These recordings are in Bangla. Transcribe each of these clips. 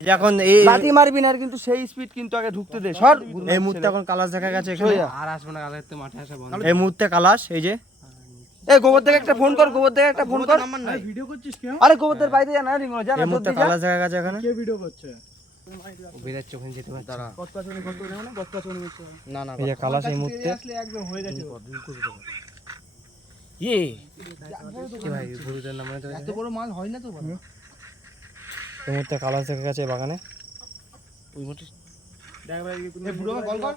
এখন এই লাঠি মারবি না কিন্তু সেই স্পিড কিন্তু আগে ঢুকতে দে সর। এই মুহূর্তে এখন কালাশ দেখা গেছে এখানে আর আসবে না কালকে মাঠে আসা বন্ধ। এই মুহূর্তে কালাশ এই যে এই গোবর থেকে একটা ফোন কর, গোবর থেকে একটা ফোন কর। ভিডিও করছিস কেন? আরে গোবরদের বাড়িতে যা না রিমো যা না এই মুহূর্তে কালাশ দেখা গেছে এখানে কে ভিডিও করছে? ও বেরাচ্ছে ওখানে যেতে পারছে না। কত পাঁচনি কত দেব না? কত পাঁচনি মিশছে। না না এই যে কালাশ এই মুহূর্তে আসলে একদম হয়ে গেছে। ইয়ে কি ভাই গুরুদের নাম মনে তো এত বড় মাল হয় না তো বড়। এই মুহূর্তে কালাশ দেখা গেছে বাগানে ওই মোটে দেখ ভাই এই বুড়ো কল কর।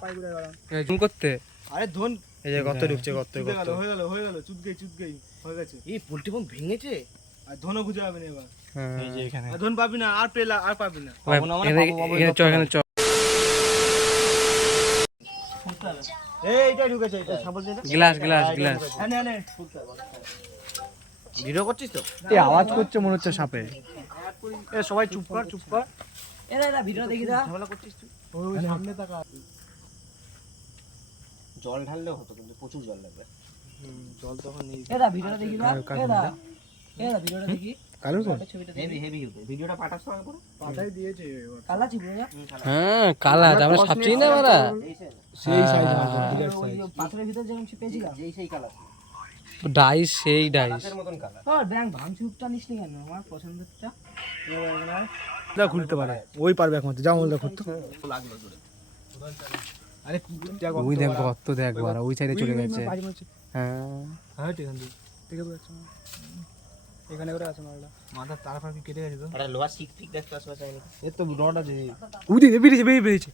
জুম করতে আরে ধন এই যে গর্ত ঢুকছে গর্ত গর্ত হয়ে গেল চুদ গই হয়ে গেছে। এই পোল্ট্রি ফার্ম ভেঙেছে। আর ধনও খুঁজে পাবি না এবার। এই যে এখানে আর ধন পাবি না আর পেলা আর পাবি না। ভাই এখানে চল এখানে চল। এইটা ঢুকেছে এটা সাবল দে না। গ্লাস গ্লাস গ্লাস নে ভিডিও করছিস তো? এই আওয়াজ করছে মনে হচ্ছে সাপে এ সবাই চুপ কর। এরা ভিডিও দেখি দা। ঝামেলা করছিস তুই? ওই সামনে তাকা। জল ঢাললেও হতো কিন্তু প্রচুর জল লাগবে। জল তখন নেই। এরা ভিডিও দেখি দা। এরা ভিডিওটা দেখি। কালু তো হেভি হেভি ভিডিওটা পাঠাস তো আগে পুরো। পাঠাই দিয়েছে এবার। কালা চিবো না। হ্যাঁ কালা আমরা সব চিনি না মারা। সেই সাইজ ওই পাথরের ভিতর যেরকম পেয়েছিলাম। সেই কালার ডাইস সেই ডাইস এর মতন কালার। আর ব্যাংক ভাঙচুরটা নিস নি কেন? আমার পছন্দেরটা। দা খুলতে পারে ওই পারবে একমাত্র যা বলতে খুলতে লাগলো জোরে। আরে ওই দেখ গর্ত দেখ একবার ওই সাইডে চলে গেছে। হ্যাঁ হ্যাঁ ঠিক আছে। ঠিক আছে এখানে করে আছে মালটা। মাথা তারপর কি কেটে গেছে তো? আরে লোহা শিক ঠিক দেখতে আসবে চাইনি। এ তো রড আছে। ওই দিকে বেরিয়েছে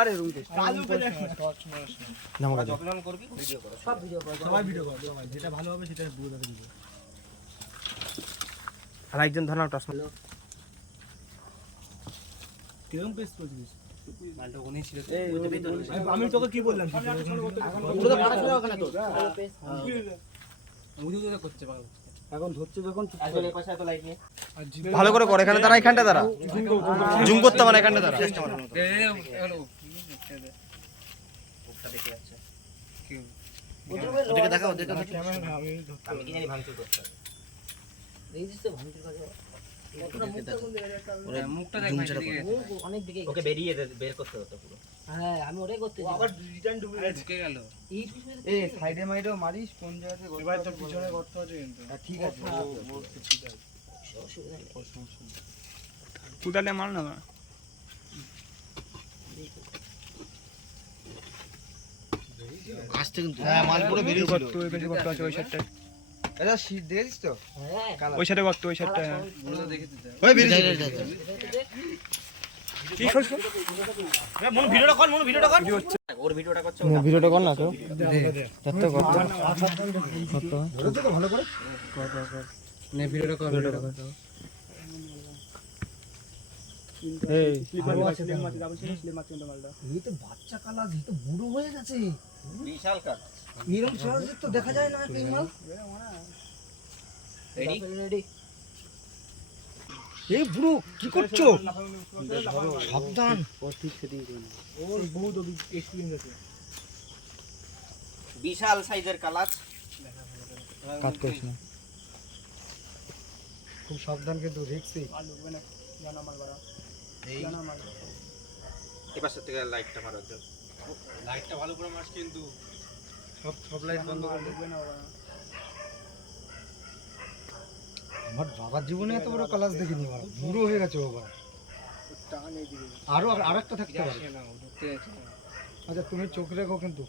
আরে রুম কে কালু পেলে টর্চ মারছ না। নাম কাজ যখন করবি ভিডিও করো। সব ভিডিও কর। সবাই ভিডিও কর সবাই যেটা ভালো হবে সেটা বুঝে দেখে দিবে। আর একজন ধরনা টস কিরকম পেস করছিস? মালটা ওখানেই ছিল। আমি তোকে কি বললাম? পুরো তো পাড়া ছিল ওখানে তো। উড়ে করছে পাগল। এখন ধরছে যখন আসলে এই পাশে এত লাইট নিয়ে। ভালো করে করে এখানে তারা এখানটা তারা জুম করতে পারে এখানটা তারা ওটা দেখে যাচ্ছে। ওদিকে দেখাও ওদিকে ক্যামেরা আমি আমি কি জানি ভাঙচুর করতে। দেখছিস তো ভাঙচুর কাজ। মুখটা দেখ ভাই দিকে। অনেক দিকে। ওকে বের করতে হতো পুরো। হ্যাঁ আমি ওটাই করতে চাই। আবার রিটার্ন ঢুকে গেছে। ঢুকে গেল। এই পিছনে এই সাইডে মাইডেও মারিস কোন জায়গাতে এবার তোর পিছনে গর্ত আছে কিন্তু ঠিক আছে অসুবিধা নেই। কুদালে মার না আসতে কিন্তু হ্যাঁ মাল পুরো বেরিয়ে গর্ত ওই পেছনে গর্ত আছে ওই সাইডটা এটা শীত দেখছিস তো হ্যাঁ ওই সাইডে গর্ত ওই সাইডটা ওই বেরিয়ে কি করছ মন ভিডিওটা কর ওর ভিডিওটা করছে ভিডিওটা কর না তো যত গর্ত ভালো করে নে ভিডিওটা কর এই এই তো বাচ্চা কালা এই তো বুড়ো হয়ে গেছে। বিশাল কাজ এরকম সহজে তো দেখা যায় না এই মাল। Ready ready. এই বুড়ো কি করছো সাবধান। ওর বহুত এক্সপেরিয়েন্স আছে বিশাল সাইজের কালাচ কাট করিস না খুব সাবধান কিন্তু রিস্কি জানা মাল বাড়া এই জানা মাল এবার থেকে লাইটটা মারো একদম লাইটটা ভালো করে মারছ কিন্তু সব লাইট বন্ধ করে দেবে না বাড়া আমার বাবার জীবনে এত বড় কালাস দেখিনি বাবা, বুড়ো হয়ে গেছে ও বাবা। টাকা নেই দিবে আর একটা থাকতে পারে। না ঢুকতে যাচ্ছে না আচ্ছা তুমি চোখ রেখো কিন্তু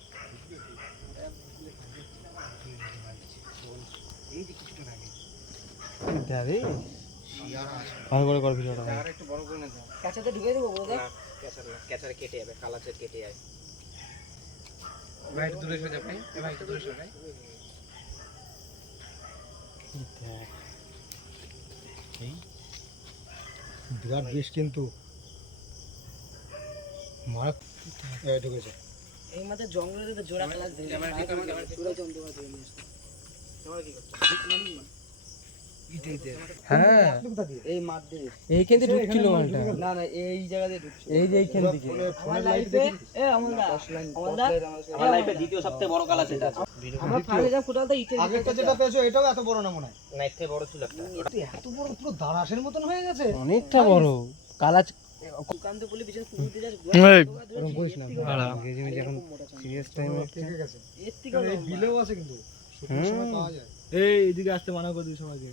দেবে ভালো করে কর ভিডিওটা আর একটু বড় করে নে দাও কাঁচাতে ঢুকে দেবো বড় দা। ক্যাচারে কেটে যাবে কালাচের কেটে যায় ভাই একটু দূরে সরে যা ভাই ভাই একটু দূরে সরে ভাই বিরাট বেশ কিন্তু মারা ঢুকেছে। এই মাঝে জঙ্গলে তো জোড়া কালার দেয়। পুরো জন্তু কাজ হয়ে গেছে। হ্যাঁ এই মাঠ দিয়ে এইখান থেকে ঢুকছিল মালটা না না এই জায়গা দিয়ে ঢুকছে। এই যে এইখান থেকে আমার লাইফে এ আমলদা আমার লাইফে দ্বিতীয় সবথেকে বড় কালাচ এটা আমার ফার্স্টে যা ফুটালটা ইটে আগেরটা যেটা পেয়েছো এটাও এত বড় না মনে হয়। না এর থেকে বড় ছিল একটা এত বড় পুরো দারাসের মতন হয়ে গেছে। অনেকটা বড় কালাচ সুকান্ত বলে পিছনে কুকুর দিয়ে যাচ্ছে ওরকম করিস না গেজিমেজি এখন সিরিয়াস টাইমে থেকে গেছে এর থেকে এই বিলেও আছে কিন্তু শুকনোর সময় পাওয়া যায় এই এদিকে আসতে মানা করে দিই সবাইকে।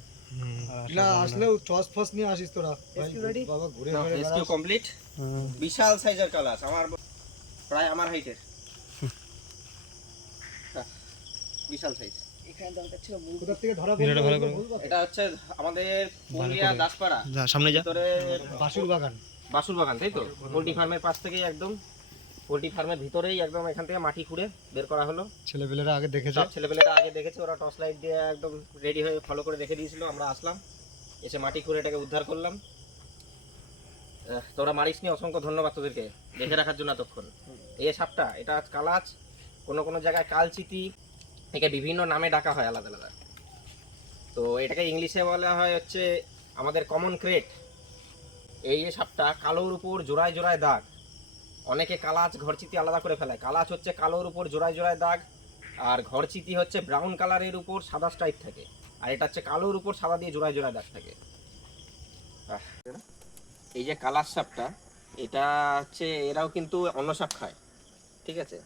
বিলা আসলেও চস ফস নিয়ে আসিস তোরা ভাই, Rescue ready? বাবা ঘুরে ঘুরে রেস্কিউ বেড়াস। কমপ্লিট। বিশাল সাইজের কালাস, আমার প্রায় আমার হাইটের, বিশাল সাইজ। এখানে দরকার ছিল মুখ কোথা থেকে ধরা ভিডিওটা ভালো করে। এটা হচ্ছে আমাদের পুরুলিয়া দাসপাড়া সামনে যা। ভিতরে বাসুর বাগান বাসুর বাগান, তাই তো? পোল্ট্রি ফার্মের পাশ থেকেই একদম, পোল্ট্রি ফার্মের ভিতরেই একদম এখান থেকে মাটি খুঁড়ে বের করা হলো। ছেলেপেলেরা আগে দেখেছে সব ছেলেপেলেরা আগে দেখেছে, ওরা টর্চ লাইট দিয়ে একদম রেডি হয়ে ফলো করে রেখে দিয়েছিল। আমরা আসলাম, এসে মাটি খুঁড়ে এটাকে উদ্ধার করলাম। তোরা মারিসনি, অসংখ্য ধন্যবাদ তোদেরকে দেখে রাখার জন্য এতক্ষণ। এই সাপটা, এটা কালাচ, কোনো কোনো জায়গায় কালচিতি, একে বিভিন্ন নামে ডাকা হয় আলাদা আলাদা। তো এটাকে ইংলিশে বলা হয় হচ্ছে আমাদের কমন ক্রেট। এই যে সাপটা, কালোর উপর জোড়ায় জোড়ায় দাগ। অনেকে কালাচ ঘরচিতি আলাদা করে ফেলায়। কালাচ হচ্ছে কালোর উপর জোড়ায় জোড়ায় দাগ, আর ঘরচিতি হচ্ছে ব্রাউন কালারের উপর সাদা স্ট্রাইপ থাকে, আর এটা হচ্ছে কালোর উপর সাদা দিয়ে জোড়ায় জোড়ায় দাগ থাকে। এই যে কালার সাপটা, এটা হচ্ছে এরাও কিন্তু অন্য সাপ খায়, ঠিক আছে?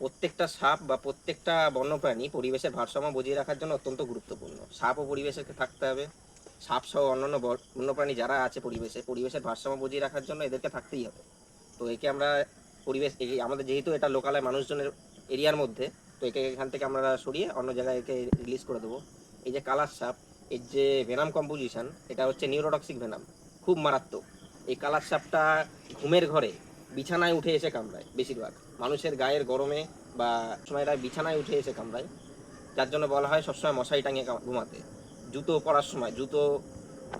প্রত্যেকটা সাপ বা প্রত্যেকটা বন্যপ্রাণী পরিবেশের ভারসাম্য বজিয়ে রাখার জন্য অত্যন্ত গুরুত্বপূর্ণ। সাপও পরিবেশে থাকতে হবে, সাপ সহ অন্যান্য বন্যপ্রাণী যারা আছে পরিবেশের ভারসাম্য বজিয়ে রাখার জন্য এদেরকে থাকতেই হবে। তো একে আমরা আমাদের যেহেতু এটা লোকালয় মানুষজনের এরিয়ার মধ্যে, তো একে এখান থেকে আমরা সরিয়ে অন্য জায়গায় একে রিলিজ করে দেবো। এই যে কালার সাপ, এর যে ভেনাম কম্পোজিশন, এটা হচ্ছে নিউরোটক্সিক ভেনাম, খুব মারাত্মক। এই কালার সাপটা ঘুমের ঘরে বিছানায় উঠে এসে কামড়ায়, বেশিরভাগ মানুষের গায়ের গরমে বা সময় এরা বিছানায় উঠে এসে কামড়ায়, যার জন্য বলা হয় সবসময় মশারি টাঙিয়ে ঘুমাতে। জুতো পরার সময় জুতো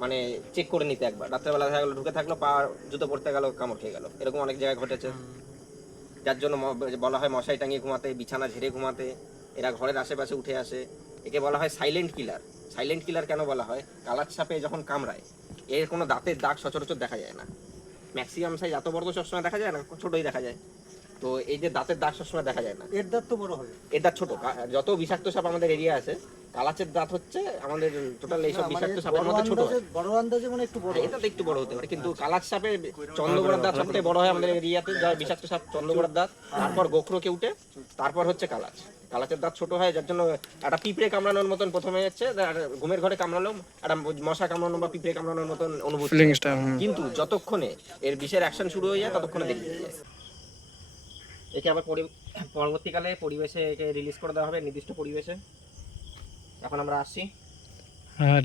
মানে চেক করে নিতে, একবার রাত্রেবেলা দেখা গেলো ঢুকে থাকলো, পা জুতো পরতে গেল কামড় খেয়ে গেল, এরকম অনেক জায়গায় ঘটেছে। যার জন্য বলা হয় মশারি টাঙিয়ে ঘুমাতে, বিছানা ঝেড়ে ঘুমাতে। এরা ঘরের আশেপাশে উঠে আসে, একে বলা হয় সাইলেন্ট কিলার। সাইলেন্ট কিলার কেন বলা হয়? কালার সাপে যখন কামড়ায় এর কোনো দাঁতের দাগ সচরাচর দেখা যায় না। ম্যাক্সিমাম সাইজ এত বড় তো সবসময় দেখা যায় না, ছোটই দেখা যায়। তো এই যে দাঁতের দাগ সবসময় দেখা যায় না, এর দাঁত তো বড় হবে এর দাঁত ছোট। যত বিষাক্ত সাপ আমাদের এরিয়া আছে, কালাচের দাঁত হচ্ছে আমাদের টোটাল এইসব বিষাক্ত সাপের মধ্যে ছোট হয়। বড় আন্দাজে মানে একটু বড় এটা তো একটু বড় হতে পারে, কিন্তু কালাচ সাপের চন্দ্রগড়ার দাঁত সবথেকে বড় হয় আমাদের এরিয়াতে। যা বিষাক্ত সাপ চন্দ্রগড়ার দাঁত, তারপর গোখরোকে উঠে, তারপর হচ্ছে কালাচ। কালাচের দাঁত ছোট হয়, যার জন্য একটা পিঁপড়ে কামড়ানোর মতন প্রথমে হচ্ছে, ঘুমের ঘরে কামড়ালো একটা মশা কামড়ানো বা পিঁপড়ে কামড়ানোর মতন অনুভূতি। কিন্তু যতক্ষণে এর বিষের অ্যাকশন শুরু হয়ে যায় ততক্ষণে দেরি হয়ে যায়। একে আবার পরবর্তীকালে পরিবেশে একে রিলিজ করে দেওয়া হবে, নির্দিষ্ট পরিবেশে। এখন আমরা আসছি। হ্যাঁ,